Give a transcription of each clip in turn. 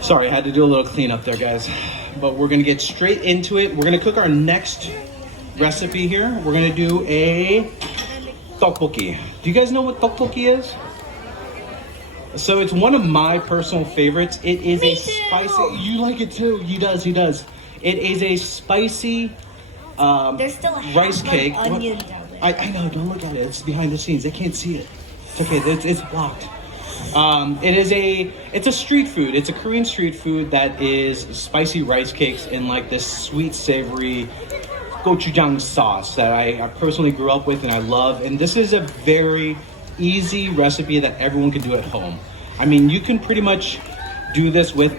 Sorry, I had to do a little cleanup there, guys. But we're gonna get straight into it. We're gonna cook our next recipe here. We're gonna do a tteokbokki. Do you guys know what tteokbokki is? So it's one of my personal favorites. It is Me a too. spicy. You like it too? He does. He does. It is a spicy There's still a rice half cake. of onions out there. I know. Don't look at it. It's behind the scenes. They can't see it. It's okay. It's blocked. It's a street food. It's a Korean street food that is spicy rice cakes in like this sweet, savory gochujang sauce that I personally grew up with and I love. And this is a very easy recipe that everyone can do at home. I mean, you can pretty much do this with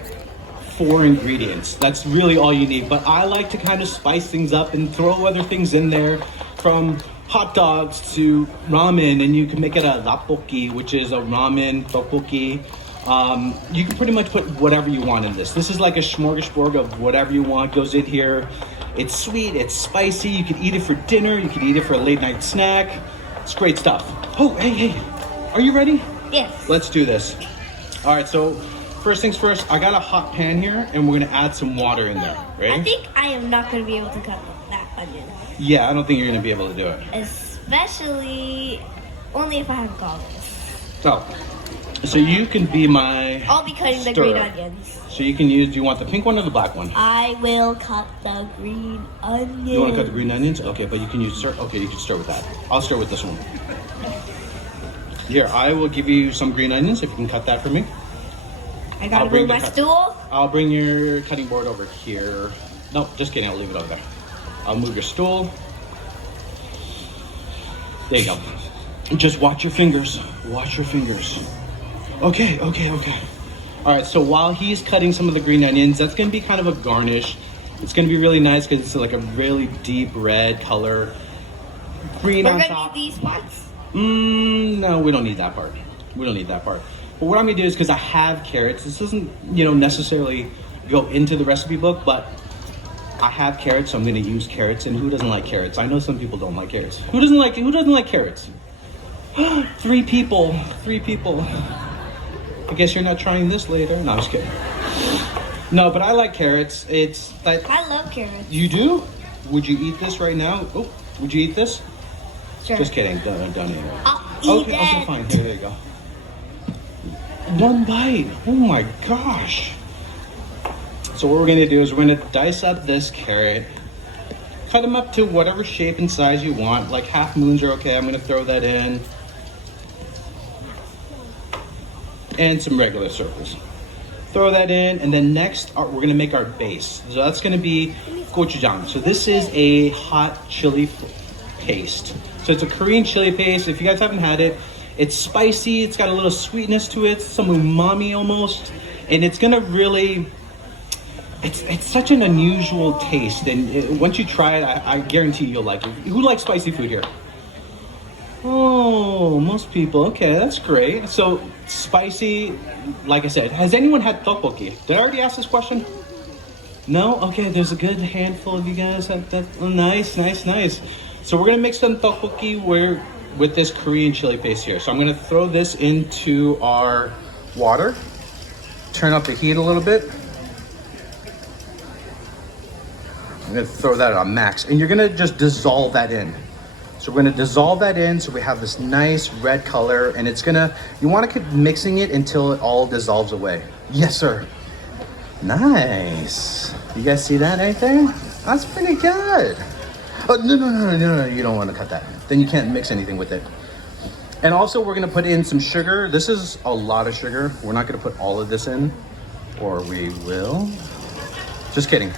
4 ingredients. That's really all you need. But I like to kind of spice things up and throw other things in there, from hot dogs to ramen, and you can make it a tteokbokki, which is a ramen tteokbokki. You can pretty much put whatever you want in this. This is like a smorgasbord of whatever you want goes in here. It's sweet, it's spicy. You can eat it for dinner. You can eat it for a late night snack. It's great stuff. Oh, hey, are you ready? Yes. Let's do this. All right, so first things first, I got a hot pan here, and we're gonna add some water in there. Ready? I think I am not going to be able to cut that onion. Yeah, I don't think you're gonna be able to do it. Especially only if I have goggles. So you can be my I'll be cutting the stirrer. green onions. So you can use, do you want the pink one or the black one? I will cut the green onions. You want to cut the green onions? Okay, but you can use stir. Okay, you can stir with that. I'll stir with this one. Here, I will give you some green onions if you can cut that for me. I gotta move my stool. I'll bring your cutting board over here. No, just kidding. I'll leave it over there. I'll move your stool. There you go. Just watch your fingers. Watch your fingers. Okay. All right, so while he's cutting some of the green onions, that's gonna be kind of a garnish. It's gonna be really nice because it's like a really deep red color. Green on We're top. gonna need these parts. No, we don't need that part. We don't need that part. But what I'm gonna do is, because I have carrots, this doesn't, necessarily go into the recipe book, but I have carrots, so I'm gonna use carrots. And who doesn't like carrots? I know some people don't like carrots. Who doesn't like carrots? 3 people. I guess you're not trying this later. No, I'm just kidding. No, but I like carrots. It's that. I love carrots. You do? Would you eat this right now? Oh, would you eat this? Sure. Just kidding. Don't eat it. I'll eat Okay, it. fine. Here, there you go. One bite. Oh my gosh. So what we're gonna do is we're gonna dice up this carrot, cut them up to whatever shape and size you want. Like half moons are okay. I'm gonna throw that in. And some regular circles. Throw that in, and then next we're gonna make our base. So that's gonna be gochujang. So this is a hot chili paste. So it's a Korean chili paste. If you guys haven't had it, it's spicy. It's got a little sweetness to it, some umami almost, and it's gonna really. It's such an unusual taste, and once you try it, I guarantee you'll like it. Who likes spicy food here? Oh, most people. Okay, that's great. So spicy, like I said. Has anyone had tteokbokki? Did I already ask this question? No? Okay, there's a good handful of you guys. Oh, nice. So we're gonna make some tteokbokki with this Korean chili paste here. So I'm gonna throw this into our water. Turn up the heat a little bit. I'm gonna throw that on max, and you're gonna just dissolve that in. So we're gonna dissolve that in so we have this nice red color, and you wanna keep mixing it until it all dissolves away. Yes, sir. Nice. You guys see that right there? That's pretty good. Oh, no, you don't wanna cut that. Then you can't mix anything with it. And also we're gonna put in some sugar. This is a lot of sugar. We're not gonna put all of this in, or we will. Just kidding.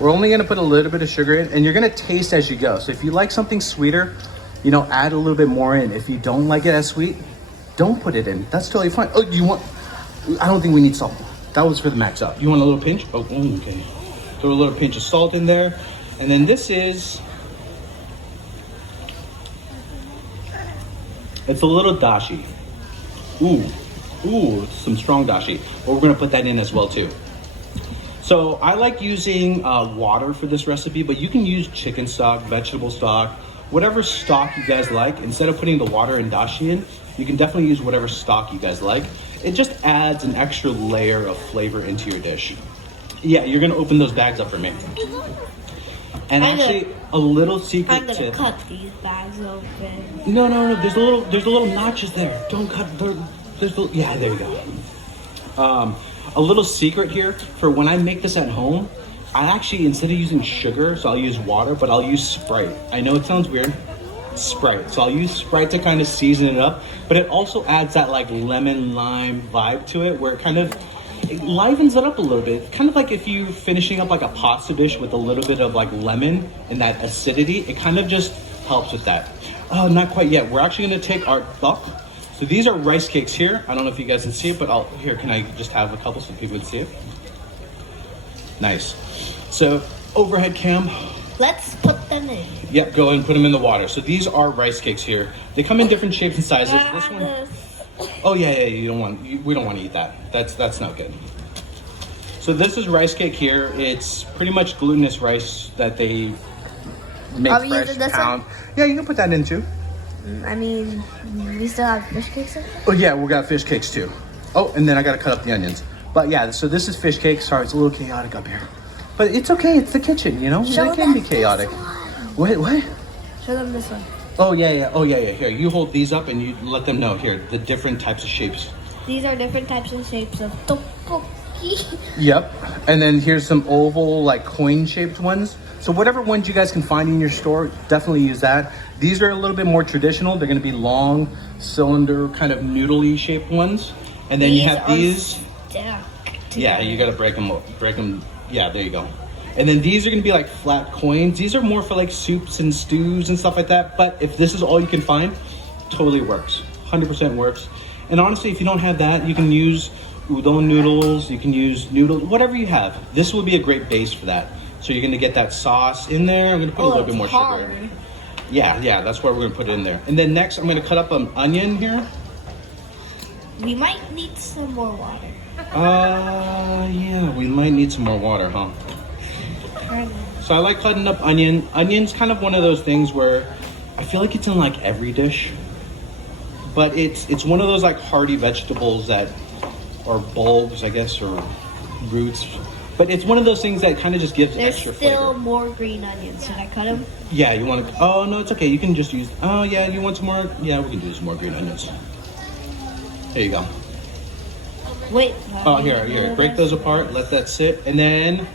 We're only gonna put a little bit of sugar in, and you're gonna taste as you go. So if you like something sweeter, add a little bit more in. If you don't like it as sweet, don't put it in. That's totally fine. Oh, I don't think we need salt. That was for the max up. You want a little pinch? Oh, okay. Throw a little pinch of salt in there. And then it's a little dashi. Ooh, some strong dashi. But we're gonna put that in as well too. So I like using water for this recipe, but you can use chicken stock, vegetable stock, whatever stock you guys like. Instead of putting the water and dashi in, you can definitely use whatever stock you guys like. it just adds an extra layer of flavor into your dish. Yeah, you're gonna open those bags up for me. And actually, a little secret I'm gonna tip. cut these bags open. No. There's a little notches there. Don't cut. Yeah, there you go. A little secret here for when I make this at home. I actually, instead of using sugar, so I'll use water, but I'll use Sprite. I know it sounds weird. Sprite. So I'll use Sprite to kind of season it up, but it also adds that like lemon lime vibe to it, where it livens it up a little bit. Kind of like if you finishing up like a pasta dish with a little bit of like lemon and that acidity, it kind of just helps with that. Oh, not quite yet. We're actually gonna take our duck. So these are rice cakes here. I don't know if you guys can see it, but can I just have a couple so people can see it? Nice. So overhead cam. Let's put them in. Yep, go ahead and put them in the water. So these are rice cakes here. They come in different shapes and sizes. This one. Oh yeah. We don't want to eat that. That's not good. So this is rice cake here. It's pretty much glutinous rice that they make Are we fresh. using this Pound. Yeah, you can put that in too. I mean, we still have fish cakes in there? Oh yeah, we got fish cakes too. Oh, and then I gotta cut up the onions. But yeah, so this is fish cake. Sorry, it's a little chaotic up here. But it's okay, it's the kitchen, you know? Show It can be them chaotic. this Wait, what? Show them this one. Oh yeah. Here, you hold these up and you let them know here, the different types of shapes. These are different types and shapes of tteokbokki. Yep. And then here's some oval, like coin-shaped ones. So whatever ones you guys can find in your store, definitely use that. These are a little bit more traditional. They're gonna be long, cylinder, kind of noodly shaped ones. And then you have these. Yeah, you gotta break them. Yeah, there you go. And then these are gonna be like flat coins. These are more for like soups and stews and stuff like that. But if this is all you can find, totally works. 100% works. And honestly, if you don't have that, you can use udon noodles. You can use noodles, whatever you have. This will be a great base for that. So you're gonna get that sauce in there. I'm gonna put a little bit more sugar in. Yeah, that's where we're gonna put it in there. And then next, I'm gonna cut up an onion here. We might need some more water. Yeah, we might need some more water, huh? So I like cutting up onion. Onion's kind of one of those things where I feel like it's in like every dish. But it's one of those like hearty vegetables that are bulbs, I guess, or roots. But it's one of those things that kind of just gives There's extra still flavor. more green onions. Should I cut them? Yeah, you want to? Oh no, it's okay. You can just use. Oh yeah, you want some more? Yeah, we can do some more green onions. There you go. Wait. Oh, here. Break those apart. Let that sit. And then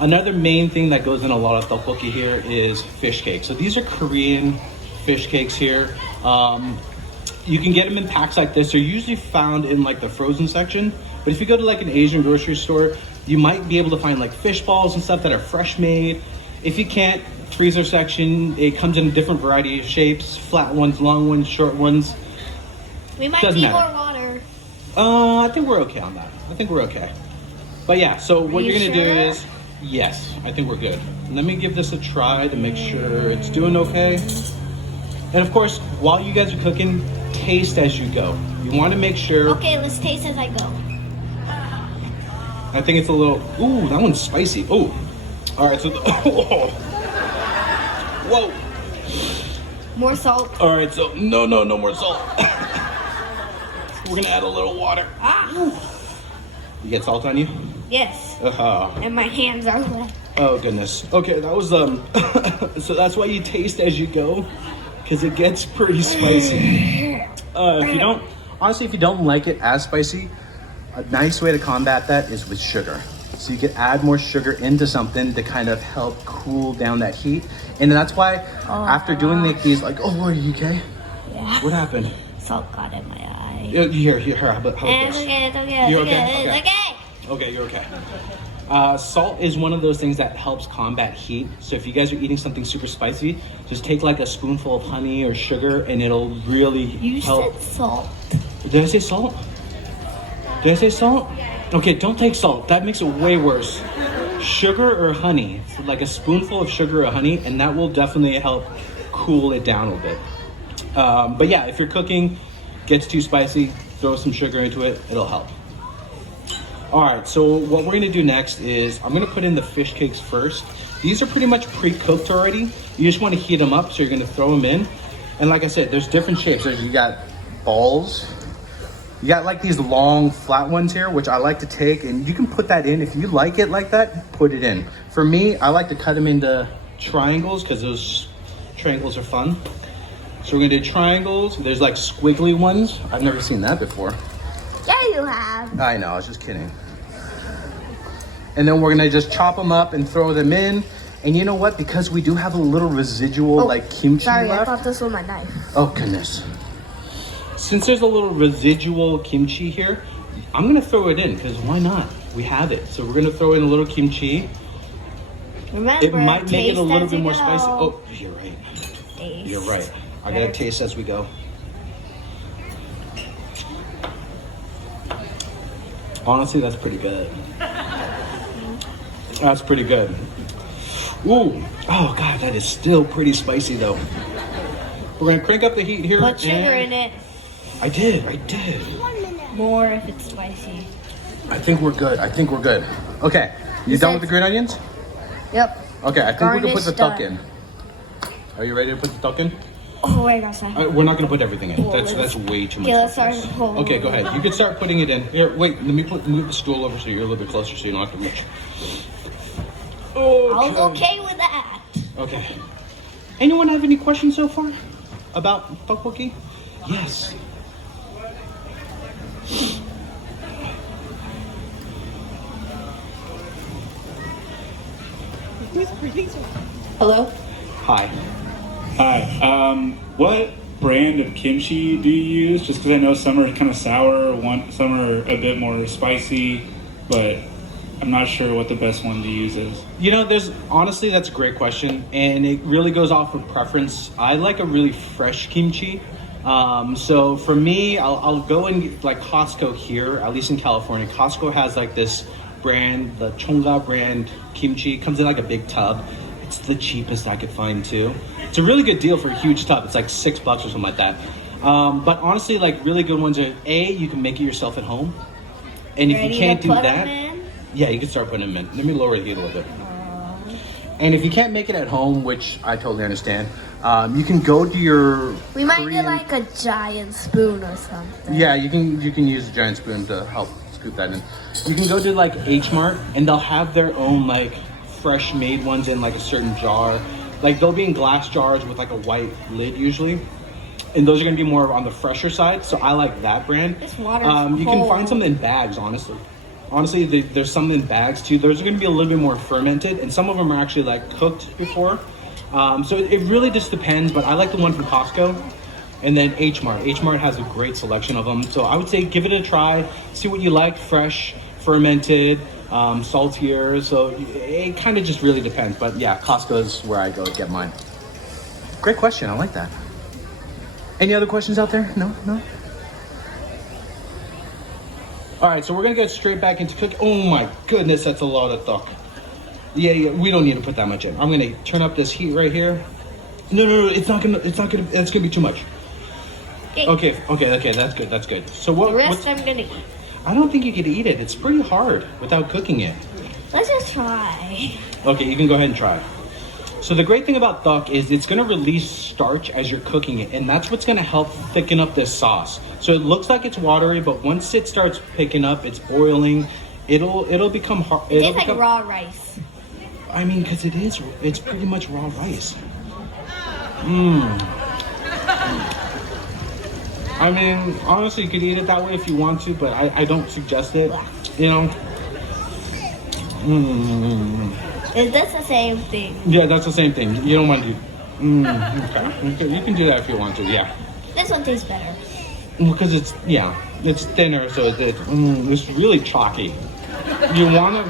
another main thing that goes in a lot of tteokbokki here is fish cakes. So these are Korean fish cakes here. You can get them in packs like this. They're usually found in like the frozen section. But if you go to like an Asian grocery store, you might be able to find like fish balls and stuff that are fresh made. If you can't, freezer section, it comes in a different variety of shapes. Flat ones, long ones, short ones. We might Doesn't need matter. more water. I think we're okay on that. I think we're okay. But yeah, so what you you're gonna do sure? is, yes, I think we're good. Let me give this a try to make sure it's doing okay. And of course, while you guys are cooking, taste as you go. You wanna make sure. Okay, let's taste as I go. I think it's a little, ooh, that one's spicy. Ooh. All right, so, whoa. More salt. All right, so no more salt. We're gonna add a little water. You get salt on you? Yes. Uh-huh. And my hands are wet. Oh goodness. Okay, that was so that's why you taste as you go, because it gets pretty spicy. If you don't like it as spicy, a nice way to combat that is with sugar. So you can add more sugar into something to kind of help cool down that heat. And that's why after doing these, like, oh, are you okay? Yeah. What happened? Salt got in my eye. Here, how about It's this? okay, it's okay, You're it's okay, okay? it's okay. Okay, you're okay. Salt is one of those things that helps combat heat. So if you guys are eating something super spicy, just take like a spoonful of honey or sugar and it'll really You help. said salt. Did I say salt? Did I say salt? Okay, don't take salt. That makes it way worse. Sugar or honey, so like a spoonful of sugar or honey, and that will definitely help cool it down a bit. But yeah, if you're cooking, gets too spicy, throw some sugar into it, it'll help. All right, so what we're gonna do next is I'm gonna put in the fish cakes first. These are pretty much pre-cooked already. You just wanna heat them up, so you're gonna throw them in. And like I said, there's different shapes. You got balls, You got like these long flat ones here, which I like to take, and you can put that in. If you like it like that, put it in. For me, I like to cut them into triangles because those triangles are fun. So we're gonna do triangles. There's like squiggly ones. I've never seen that before. Yeah, you have. I know, I was just kidding. And then we're gonna just chop them up and throw them in. And you know what? Because we do have a little residual like kimchi Sorry, left. I thought this was my knife. Oh goodness. Since there's a little residual kimchi here, I'm gonna throw it in because why not? We have it. So we're gonna throw in a little kimchi. Remember, It might make it a little taste bit as more you spicy. go. Oh, you're right. Taste. You're right. I gotta taste as we go. Honestly, that's pretty good. That's pretty good. Ooh. Oh god, that is still pretty spicy though. We're gonna crank up the heat here. Put sugar in it. I did. More if it's spicy. I think we're good. Okay, you done with the green onions? Yep. Okay, I think we can put the Garnish duck in. Are you ready to put the duck in? Oh wait a second. We're not gonna put everything in. Oh, That's way too much. Okay, let's start. Oh. Okay, go ahead. You can start putting it in. Here, wait. Let me move the stool over so you're a little bit closer, so you don't have to reach. I was okay with that. Okay. Anyone have any questions so far about tteokbokki? Yes. Hello? Hi. Hi. What brand of kimchi do you use? Just because I know some are kind of sour, some are a bit more spicy, but I'm not sure what the best one to use is. You know, honestly, that's a great question, and it really goes off of preference. I like a really fresh kimchi. So for me, I'll go and get, like Costco here, at least in California. Costco has like this brand, the Chonga brand kimchi. It comes in like a big tub. It's the cheapest I could find too. It's a really good deal for a huge tub. It's like $6 or something like that. But honestly, like really good ones are you can make it yourself at home, and if Ready you can't to do put that, 'em in? yeah, you can start putting them in. Let me lower the heat a little bit. And if you can't make it at home, which I totally understand, you can go to your We might Korean- get like a giant spoon or something. Yeah, you can use a giant spoon to help scoop that in. You can go to like H Mart and they'll have their own like fresh made ones in like a certain jar. Like they'll be in glass jars with like a white lid usually. And those are gonna be more on the fresher side. So I like that brand. This water's You can cold. find some in bags, honestly. Honestly, there's some in bags too. Those are gonna be a little bit more fermented, and some of them are actually like cooked before. So it really just depends, but I like the one from Costco. And then H Mart. H Mart has a great selection of them. So I would say give it a try, see what you like, fresh, fermented, saltier. So it kind of just really depends. But yeah, Costco is where I go to get mine. Great question, I like that. Any other questions out there? No? All right, so we're gonna get straight back into cooking. Oh my goodness, that's a lot of duck. Yeah, we don't need to put that much in. I'm gonna turn up this heat right here. No, it's not gonna, that's gonna be too much. Okay, that's good. So The rest I'm gonna eat. I don't think you could eat it. It's pretty hard without cooking it. Let's just try. Okay, you can go ahead and try. So the great thing about duck is it's gonna release starch as you're cooking it, and that's what's gonna help thicken up this sauce. So it looks like it's watery, but once it starts picking up, it's boiling, it'll become hard. It tastes like raw rice. I mean, because it's pretty much raw rice. I mean, honestly, you could eat it that way if you want to, but I don't suggest it. You know? Is this the same thing? Yeah, that's the same thing. You don't want to do. Okay. You can do that if you want to. Yeah. This one tastes better. Because it's thinner, so it's really chalky. You wanna?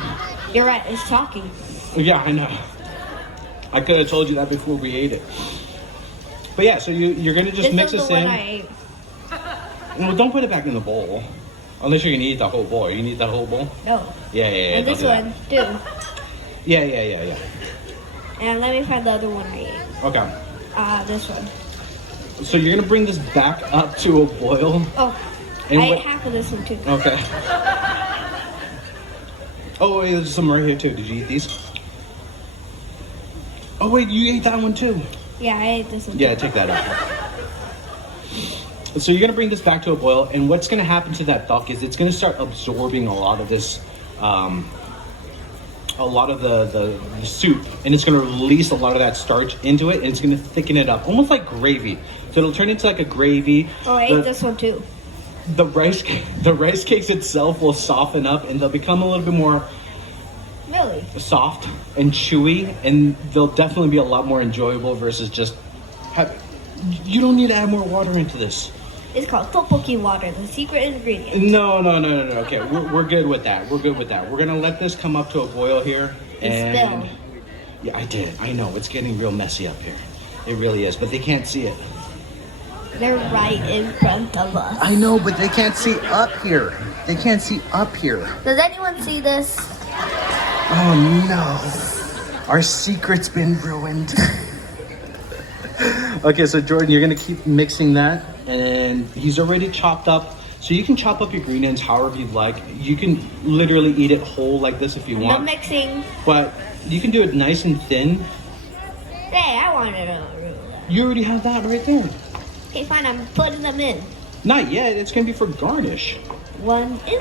You're right, it's chalky. Yeah, I know. I could have told you that before we ate it. But yeah, so you're gonna just mix This is this the in. one I ate. Well, don't put it back in the bowl. Unless you're gonna eat the whole bowl. You need that whole bowl? No. Yeah. And don't this do that. one, too. Yeah. And let me find the other one I ate. Okay. This one. So you're gonna bring this back up to a boil. Oh, And I what- ate half of this one too. Okay. Oh, wait, there's some right here too. Did you eat these? Oh wait, you ate that one too. Yeah, I ate this one. Yeah, take that out. So you're gonna bring this back to a boil, and what's gonna happen to that duck is it's gonna start absorbing a lot of this, a lot of the soup, and it's gonna release a lot of that starch into it, and it's gonna thicken it up, almost like gravy. So it'll turn into like a gravy. Oh, I ate this one too. The rice cakes itself will soften up, and they'll become a little bit more Really? soft and chewy, and they'll definitely be a lot more enjoyable versus just you don't need to add more water into this. It's called tteokbokki water, the secret ingredient. No. Okay, we're good with that. We're good with that. We're gonna let this come up to a boil here. And Spill. yeah, I did. I know it's getting real messy up here. It really is, but they can't see it. They're right in front of us. I know, but they can't see up here. They can't see up here. Does anyone see this? Oh no, our secret's been ruined. Okay, so Jordan, you're gonna keep mixing that, and he's already chopped up. So you can chop up your green onions however you'd like. You can literally eat it whole like this if you No want. mixing. But you can do it nice and thin. Hey, I wanted to ruin that. You already have that right there. Okay, fine, I'm putting them in. Not yet, it's gonna be for garnish. 1 in,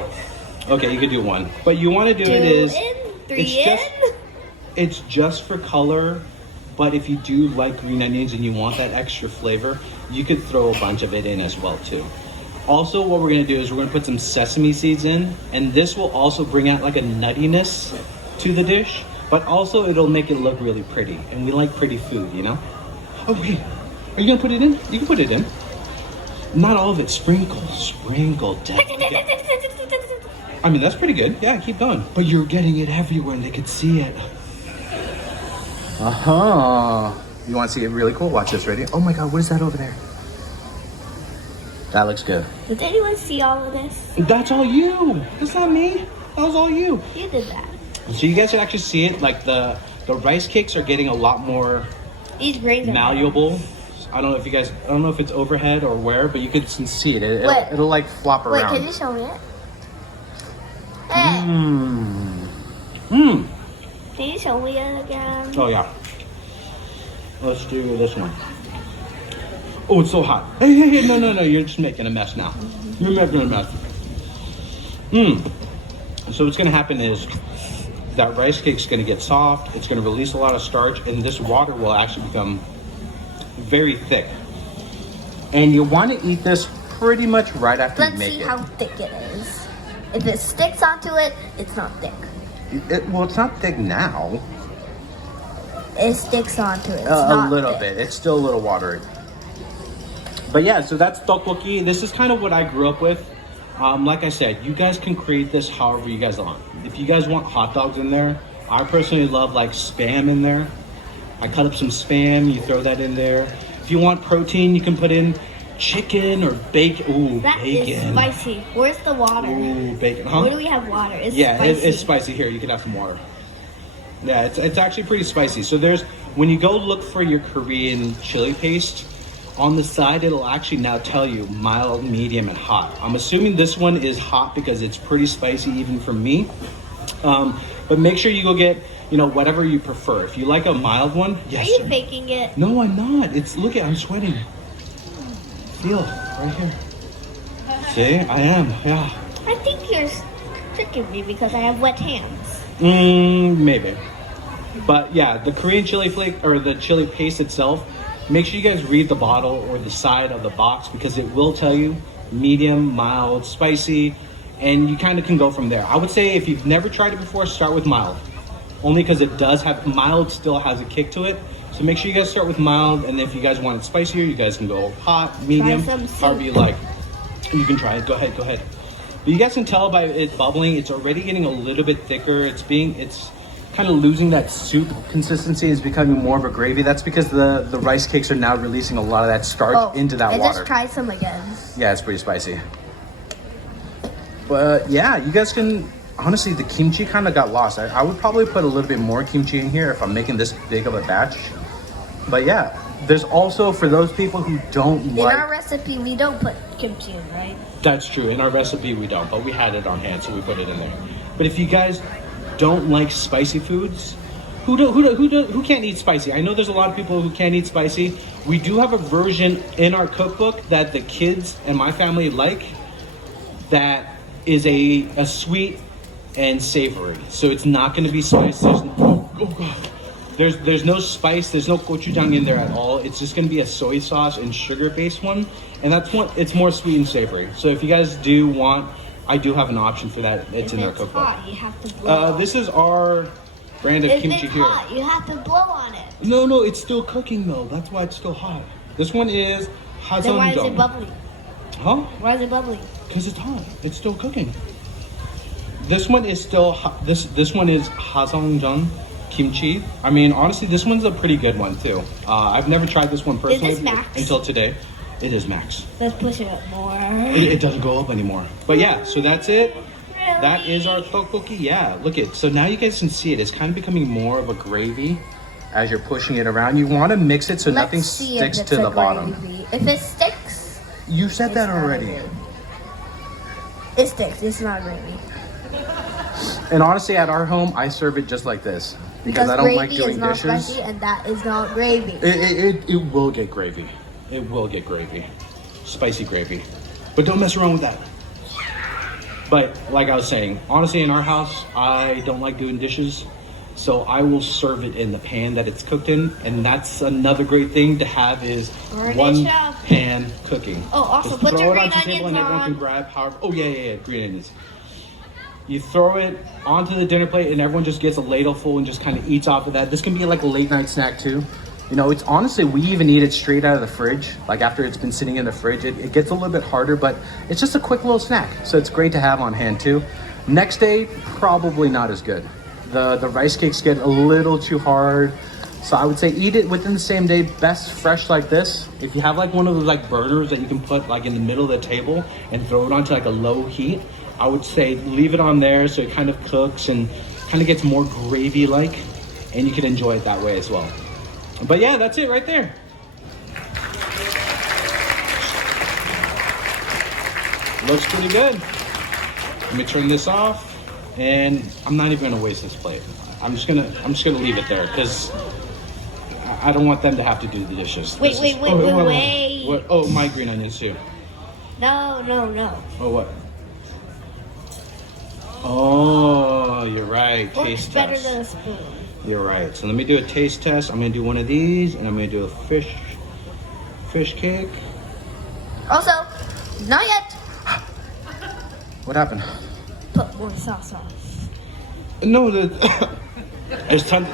Okay, you could do one. But you wanna do 2 it is, in, 3 it's in. it's just for color. But if you do like green onions and you want that extra flavor, you could throw a bunch of it in as well too. Also, what we're gonna do is we're gonna put some sesame seeds in, and this will also bring out like a nuttiness to the dish, but also it'll make it look really pretty. And we like pretty food, you know? Oh wait, are you gonna put it in? You can put it in. Not all of it, sprinkle. I mean, that's pretty good. Yeah, keep going. But you're getting it everywhere and they could see it. Uh-huh. You want to see it really cool? Watch this, ready? Oh my God, what is that over there? That looks good. Did anyone see all of this? That's all you. That's not me. That was all you. You did that. So you guys can actually see it. Like the rice cakes are getting a lot more These grains are malleable. I don't know if you guys, I don't know if it's overhead or where, but you can see it. Wait. It'll like flop Wait, around. can you show me it? Hey, can you show me it again? Oh yeah. Let's do this one. Oh, it's so hot. Hey, no, you're just making a mess now. You're making a mess. So what's gonna happen is that rice cake's gonna get soft, it's gonna release a lot of starch, and this water will actually become very thick. And you wanna eat this pretty much right after Let's you make see it. how thick it is. If it sticks onto it, it's not thick. Well, it's not thick now. It sticks onto it. It's A not little thick. bit. It's still a little watery. But yeah, so that's tteokbokki. This is kind of what I grew up with. Like I said, you guys can create this however you guys want. If you guys want hot dogs in there, I personally love like Spam in there. I cut up some Spam, you throw that in there. If you want protein, you can put in chicken or bacon. Ooh, That bacon. is spicy. Where's the water? Ooh, bacon. Huh? Where do we have water? It's Yeah, spicy. it's spicy. Here, you can have some water. Yeah, it's actually pretty spicy. So there's, when you go look for your Korean chili paste, on the side it'll actually now tell you mild, medium, and hot. I'm assuming this one is hot because it's pretty spicy even for me. But make sure you go get, whatever you prefer. If you like a mild one, yes. Are you sir. faking it? No, I'm not. Look at, I'm sweating. Feel, right here. See, I am, yeah. I think you're tricking me because I have wet hands. Maybe. But yeah, the Korean chili flake or the chili paste itself, make sure you guys read the bottle or the side of the box because it will tell you medium, mild, spicy, and you kind of can go from there. I would say if you've never tried it before, start with mild. Only because it does have, mild still has a kick to it. So make sure you guys start with mild, and if you guys want it spicier, you guys can go hot, medium, some soup. however you like. You can try it, go ahead. But you guys can tell by it bubbling, it's already getting a little bit thicker. It's kind of losing that soup consistency. It's becoming more of a gravy. That's because the rice cakes are now releasing a lot of that starch into that I water. just tried some again. Yeah, it's pretty spicy. But yeah, you guys can, honestly, the kimchi kind of got lost. I would probably put a little bit more kimchi in here if I'm making this big of a batch. But yeah, there's also, for those people who don't In like... our recipe, we don't put kimchi in, right? That's true. In our recipe, we don't, but we had it on hand, so we put it in there. But if you guys don't like spicy foods, Who can't eat spicy? I know there's a lot of people who can't eat spicy. We do have a version in our cookbook that the kids and my family like. That is a sweet and savory. So it's not going to be spicy. There's no spice. There's no gochujang in there at all. It's just going to be a soy sauce and sugar based one, and it's more sweet and savory. So if you guys do want, I do have an option for that. It's in our cookbook. Hot, you have to blow. This is our brand of kimchi here. Hot, you have to blow on it. No, it's still cooking though. That's why it's still hot. This one is Then why is it hazanjang. bubbly? Huh? Why is it bubbly? Because it's hot. It's still cooking. This one is still this one is hazanjang kimchi. I mean, honestly, this one's a pretty good one too. I've never tried this one personally this max? until today. It is max. Let's push it up more. It doesn't go up anymore. But yeah, so that's it. That is our tteokbokki. Yeah, look it. So now you guys can see it. It's kind of becoming more of a gravy as you're pushing it around. You want to mix it so nothing sticks to the bottom. Gravy. If it sticks, You said that already. it sticks. It's not gravy. And honestly, at our home, I serve it just like this because I don't gravy like doing is not dishes. spicy, and that is not gravy. It will get gravy. It will get gravy. Spicy gravy. But don't mess around with that. But like I was saying, honestly, in our house, I don't like doing dishes. So I will serve it in the pan that it's cooked in. And that's another great thing to have is one pan cooking. Oh, also Just put throw your it onto green the table and onions everyone can on. grab however. Oh, yeah, green onions. You throw it onto the dinner plate and everyone just gets a ladle full and just kind of eats off of that. This can be like a late night snack too. You know, it's honestly, we even eat it straight out of the fridge. Like after it's been sitting in the fridge, it gets a little bit harder, but it's just a quick little snack. So it's great to have on hand too. Next day, probably not as good. The rice cakes get a little too hard. So I would say eat it within the same day, best fresh like this. If you have like one of those like burners that you can put like in the middle of the table and throw it onto like a low heat, I would say leave it on there so it kind of cooks and kind of gets more gravy-like, and you can enjoy it that way as well. But yeah, that's it right there. Looks pretty good. Let me turn this off, and I'm not even gonna waste this plate. I'm just gonna leave it there because I don't want them to have to do the dishes. Wait. What? Oh, my green onions too. No. Oh, what? Oh, you're right. Works Taste better test. than a spoon. You're right. So let me do a taste test. I'm gonna do one of these, and I'm gonna do a fish cake. Also, not yet. What happened? Put more sauce on. No, there's tons.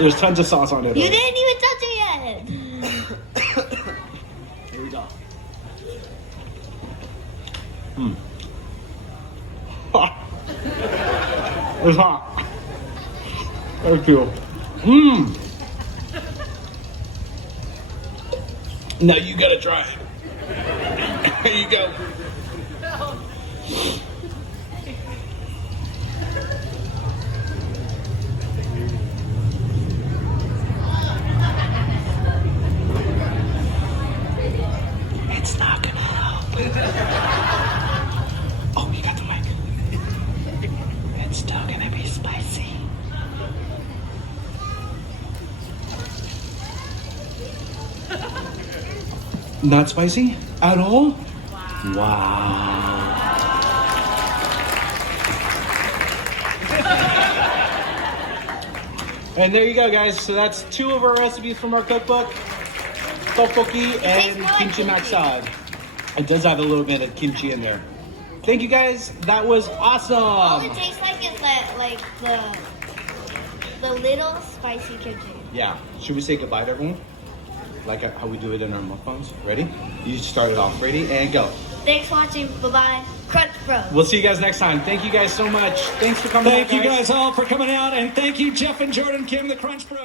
There's tons of sauce on it. You didn't even touch it yet. Here we go. It's hot. Thank you. Now you gotta try it. Here you go. It's not gonna help. Oh, you got the mic. It's still gonna be spicy. Not spicy at all? Wow. And there you go, guys. So that's 2 of our recipes from our cookbook. Tteokbokki and kimchi maksad. It does have a little bit of kimchi in there. Thank you, guys. That was awesome. All it tastes like is like the little spicy kimchi. Yeah. Should we say goodbye to everyone? Like how we do it in our mukbangs. Ready? You start it off. Ready? And go. Thanks for watching. Bye-bye. Crunch Bros. We'll see you guys next time. Thank you guys so much. Thanks for coming. Thank you guys all for coming out, and thank you, Jeff and Jordan Kim, the Crunch Bros.